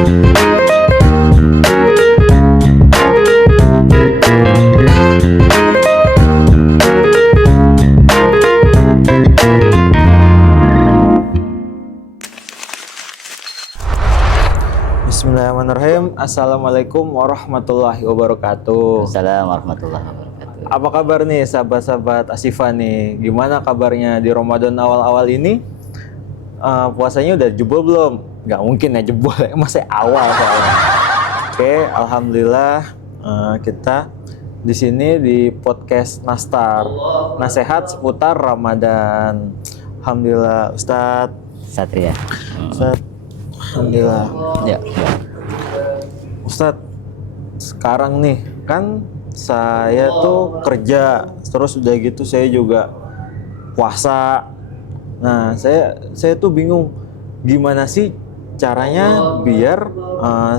Bismillahirrahmanirrahim. Assalamualaikum warahmatullahi wabarakatuh. Assalamualaikum warahmatullahi wabarakatuh. Apa kabar nih sahabat-sahabat Ashifa nih? Gimana kabarnya di Ramadan awal-awal ini? Puasanya udah jebol belum? Nggak mungkin ya jebol, masih awal soalnya. Oke, alhamdulillah kita di sini di podcast Nastar, nasihat seputar Ramadan. Alhamdulillah, Ustadz. Satria. Ustadz, alhamdulillah. Ya. Ustadz, sekarang nih kan saya tuh kerja, terus udah gitu saya juga puasa. Nah, saya tuh bingung gimana sih caranya biar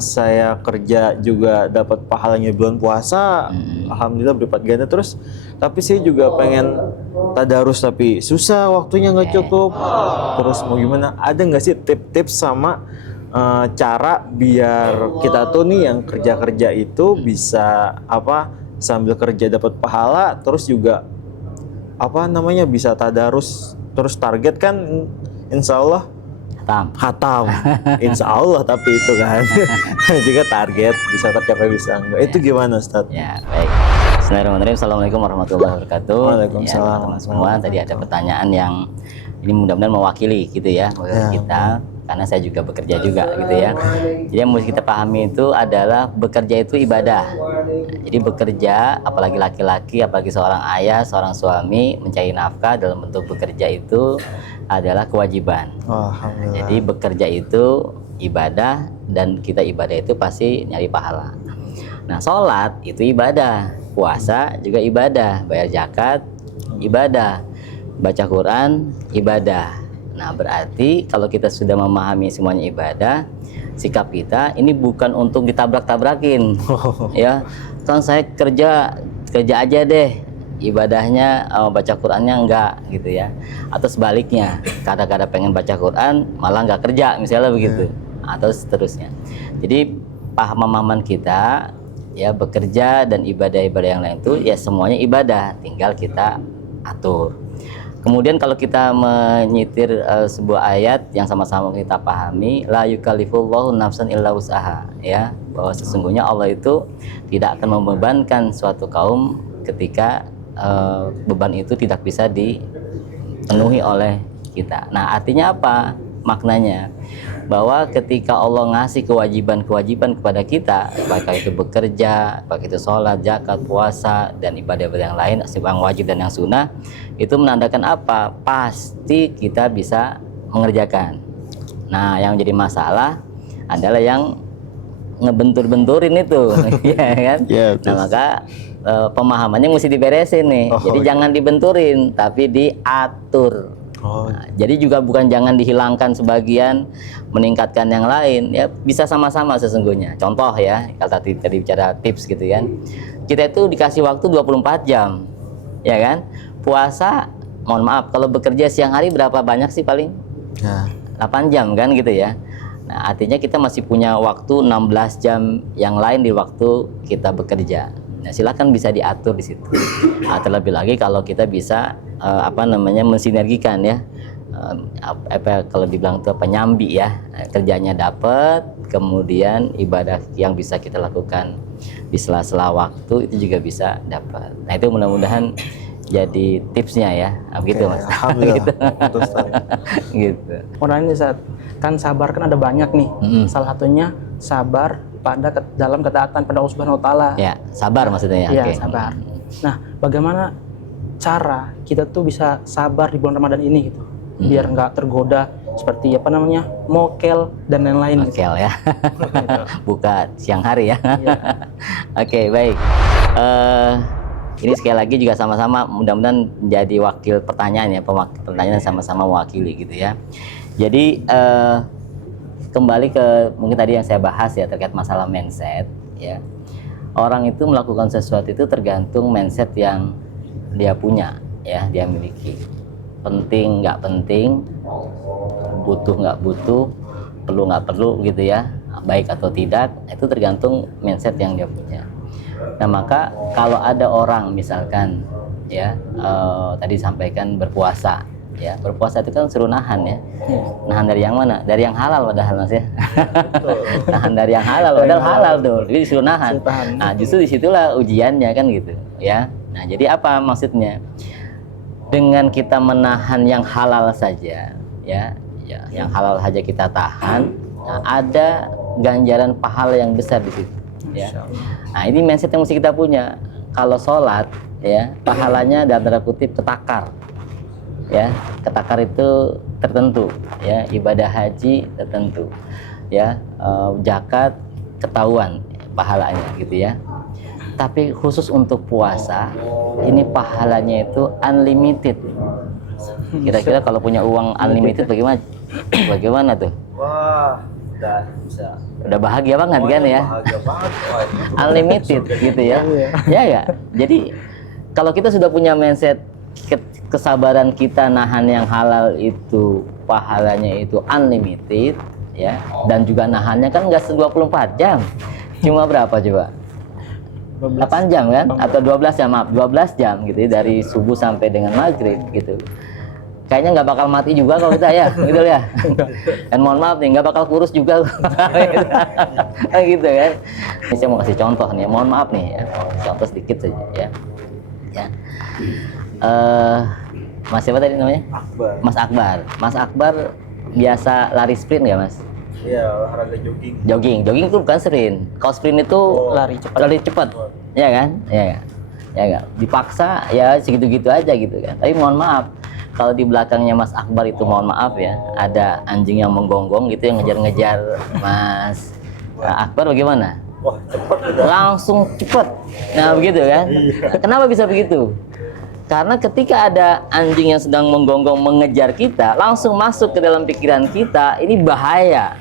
saya kerja juga dapat pahalanya bulan puasa. Alhamdulillah berlipat ganda terus. Tapi saya juga pengen tadarus tapi susah, waktunya nggak cukup. Terus mau gimana? Ada nggak sih tips-tips sama cara biar kita tuh nih yang kerja-kerja itu bisa sambil kerja dapat pahala, terus juga bisa tadarus, terus target kan insya Allah khatam insya Allah, tapi itu kan juga target bisa tercapai bisa enggak, itu gimana Ustaz? Ya, baik. Bismillahirrahmanirrahim. Assalamualaikum warahmatullahi wabarakatuh. Waalaikumsalam. Ya, teman-teman semua, tadi ada pertanyaan yang ini mudah-mudahan mewakili gitu ya, kita. Karena saya juga bekerja juga gitu ya. Jadi yang mesti kita pahami itu adalah bekerja itu ibadah. Jadi bekerja, apalagi laki-laki, apalagi seorang ayah, seorang suami mencari nafkah dalam bentuk bekerja itu adalah kewajiban. Jadi bekerja itu ibadah dan kita ibadah itu pasti nyari pahala. Nah, sholat itu ibadah, puasa juga ibadah, bayar zakat ibadah, baca Quran ibadah. Nah, berarti kalau kita sudah memahami semuanya ibadah, sikap kita ini bukan untuk ditabrak-tabrakin. Ya, kan saya kerja aja deh, ibadahnya baca Qurannya enggak gitu ya. Atau sebaliknya, kadang-kadang pengen baca Quran malah enggak kerja, misalnya begitu. Atau seterusnya. Jadi pemahaman kita ya, bekerja dan ibadah-ibadah yang lain itu ya semuanya ibadah, tinggal kita atur. Kemudian kalau kita menyitir sebuah ayat yang sama-sama kita pahami, la yukallifullahu nafsan illa wus'aha, ya, bahwa sesungguhnya Allah itu tidak akan membebankan suatu kaum ketika beban itu tidak bisa dipenuhi oleh kita. Nah, artinya apa? Maknanya bahwa ketika Allah ngasih kewajiban-kewajiban kepada kita, baik itu bekerja, baik itu sholat, zakat, puasa, dan ibadah-ibadah yang lain, yang wajib dan yang sunnah, itu menandakan apa? Pasti kita bisa mengerjakan. Nah, yang jadi masalah adalah yang ngebentur-benturin itu, ya kan? Nah, maka pemahamannya mesti diberesin nih. Jadi jangan dibenturin, tapi diatur. Nah, jadi juga bukan jangan dihilangkan sebagian, meningkatkan yang lain, ya bisa sama-sama sesungguhnya. Contoh ya, kalau tadi bicara tips gitu kan, kita itu dikasih waktu 24 jam, ya kan? Puasa, mohon maaf, kalau bekerja siang hari berapa banyak sih paling? 8 jam kan gitu ya. Nah, artinya kita masih punya waktu 16 jam yang lain di waktu kita bekerja. Nah, silakan bisa diatur di situ. Nah, terlebih lagi kalau kita bisa mensinergikan ya, kalau dibilang itu nyambi ya, kerjanya dapat, kemudian ibadah yang bisa kita lakukan di sela-sela waktu itu juga bisa dapat. Nah, itu mudah-mudahan jadi tipsnya ya, begitu Mas. Alhamdulillah. Gitu. Orang ini saat kan sabar kan ada banyak nih. Salah satunya sabar dalam ketaatan pada Allah Subhanahu Wa Taala. Ya, sabar maksudnya ya. Iya, sabar. Nah, bagaimana cara kita tuh bisa sabar di bulan Ramadan ini gitu, biar nggak tergoda seperti mokel dan lain-lain. Mokel ya, buka siang hari ya. Iya. Oke, baik. Ini sekali lagi juga sama-sama mudah-mudahan menjadi wakil pertanyaan ya, pertanyaan sama-sama mewakili gitu ya. Jadi kembali ke mungkin tadi yang saya bahas ya terkait masalah mindset ya. Orang itu melakukan sesuatu itu tergantung mindset yang dia punya ya, dia miliki. Penting nggak penting, butuh nggak butuh, perlu nggak perlu gitu ya. baik atau tidak itu tergantung mindset yang dia punya. Nah maka kalau ada orang misalkan ya tadi sampaikan berpuasa, ya berpuasa itu kan suruh nahan ya. Nahan dari yang mana? Dari yang halal padahal Mas ya. Nahan dari yang halal padahal halal tuh, jadi disuruh nahan. Nah justru disitulah ujiannya kan gitu ya. Nah jadi apa maksudnya? Dengan kita menahan yang halal saja ya, yang halal saja kita tahan, nah, ada ganjaran pahala yang besar di situ ya. Nah ini mindset yang mesti kita punya. Kalau sholat ya pahalanya dalam tanda kutip ketakar ya, ketakar itu tertentu ya, ibadah haji tertentu ya, zakat ketahuan pahalanya gitu ya. Tapi khusus untuk puasa ini pahalanya itu unlimited. Kira-kira kalau punya uang unlimited bagaimana tuh? Wah, udah bisa. Udah bahagia banget kan ya? Bahagia banget. Wah, itu Unlimited gitu ya. Ya ya. Jadi kalau kita sudah punya mindset kesabaran kita nahan yang halal itu pahalanya itu unlimited ya, dan juga nahannya kan nggak 24 jam. Cuma berapa coba? 8 jam kan? Atau 12 jam, maaf 12 jam gitu ya, dari subuh sampai dengan maghrib gitu. Kayaknya nggak bakal mati juga kalau kita ya, gitu ya. Dan mohon maaf nih, nggak bakal kurus juga. Gitu kan. Ini saya mau kasih contoh nih, mohon maaf nih ya. Contoh sedikit saja ya. Ya. Mas siapa tadi namanya? Akbar. Mas Akbar. Mas Akbar biasa lari sprint nggak Mas? Iya, olahraga jogging. Jogging itu bukan sprint. Kalau sprint itu lari cepat, ya kan? Ya nggak. Dipaksa ya segitu-gitu aja gitu kan. Tapi mohon maaf, kalau di belakangnya Mas Akbar itu mohon maaf ya, ada anjing yang menggonggong gitu yang ngejar-ngejar Mas Akbar bagaimana? Wah, cepat udah. Langsung cepat. Nah begitu kan? Kenapa bisa begitu? Karena ketika ada anjing yang sedang menggonggong mengejar kita, langsung masuk ke dalam pikiran kita, ini bahaya.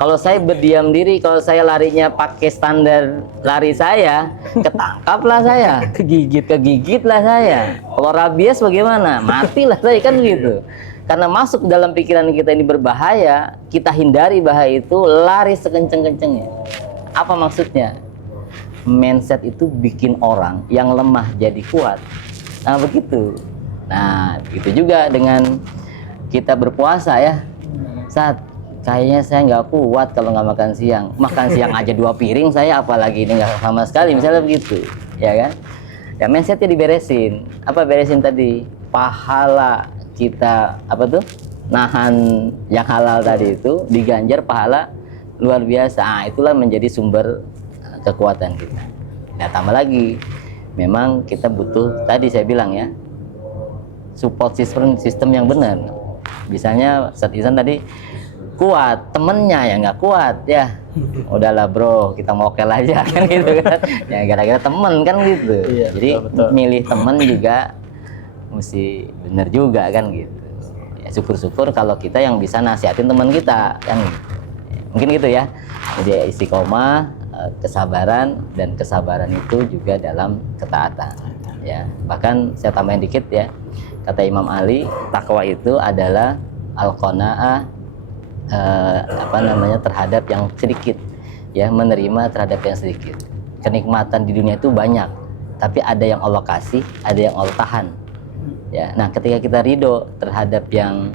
Kalau saya berdiam diri, kalau saya larinya pakai standar lari saya, ketangkaplah saya, kegigitlah saya. Kalau rabies bagaimana? Matilah saya kan gitu. Karena masuk dalam pikiran kita ini berbahaya, kita hindari bahaya itu, lari sekenceng-kencengnya. Apa maksudnya? Mindset itu bikin orang yang lemah jadi kuat. Nah begitu. Nah begitu juga dengan kita berpuasa ya. Saat kayaknya saya nggak kuat kalau nggak makan siang. Makan siang aja 2 piring saya, apalagi ini nggak sama sekali. Misalnya begitu, ya kan? Ya mindsetnya diberesin. Apa beresin tadi? Pahala kita apa tuh? Nahan yang halal tadi itu diganjar pahala luar biasa. Nah, itulah menjadi sumber kekuatan kita. Nah tambah lagi, memang kita butuh tadi saya bilang ya, support sistem yang benar. Misalnya Ustadz Ihsan tadi kuat, temennya yang nggak kuat ya, udahlah bro kita mokel aja kan gitu kan, ya gara-gara temen kan gitu. Iya, jadi betul. Milih temen juga mesti bener juga kan gitu ya. Syukur-syukur kalau kita yang bisa nasihatin teman kita kan, mungkin gitu ya. Jadi istiqomah, kesabaran, dan kesabaran itu juga dalam ketaatan ya. Bahkan saya tambahin dikit ya, kata Imam Ali, takwa itu adalah al-qanaah terhadap yang sedikit ya, menerima terhadap yang sedikit. Kenikmatan di dunia itu banyak, tapi ada yang Allah kasih, ada yang Allah tahan ya. Nah ketika kita ridho terhadap yang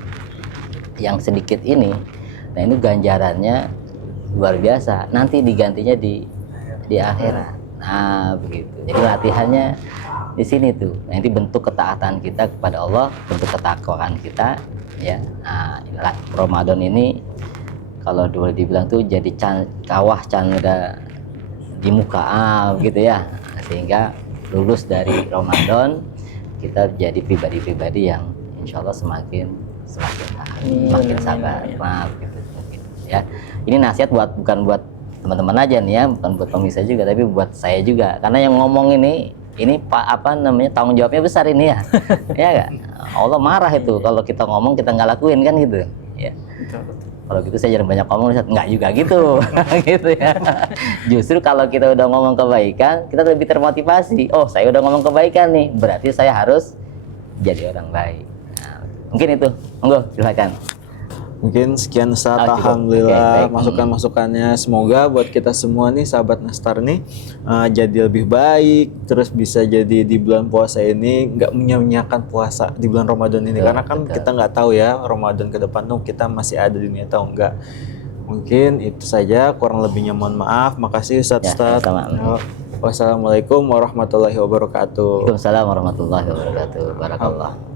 sedikit ini, nah ini ganjarannya luar biasa, nanti digantinya di akhirat. Nah begitu, jadi latihannya di sini tuh. Nah ini bentuk ketaatan kita kepada Allah, bentuk ketakwaan kita ya. Nah Ramadan ini kalau dulu dibilang tuh jadi kawah candra di muka gitu ya, sehingga lulus dari Ramadan kita jadi pribadi-pribadi yang insya Allah semakin tahan, semakin sabar. Maaf gitu mungkin ya. Ini nasihat bukan buat teman-teman aja nih ya, bukan buat pemirsa juga, tapi buat saya juga, karena yang ngomong ini tanggung jawabnya besar ini ya. Ya gak? Allah marah itu kalau kita ngomong kita nggak lakuin kan gitu ya. Kalau gitu saya jarang banyak ngomong, nggak juga gitu. Gitu ya. Justru kalau kita udah ngomong kebaikan, kita lebih termotivasi. Oh saya udah ngomong kebaikan nih, berarti saya harus jadi orang baik. Nah, mungkin itu, monggo silakan. Mungkin sekian Ustaz, cukup. alhamdulillah Oke, baik. masukan-masukannya. Semoga buat kita semua nih sahabat Nastar nih jadi lebih baik, terus bisa jadi di bulan puasa ini nggak menyia-nyiakan puasa di bulan Ramadan ini, karena kan kita nggak tahu ya Ramadan ke depan tuh kita masih ada di dunia atau enggak. Mungkin itu saja, kurang lebihnya mohon maaf. Makasih Ustaz. Ya, Ustaz. sama-sama. Wassalamualaikum warahmatullahi wabarakatuh. Waalaikumsalam warahmatullahi wabarakatuh. Barakallah.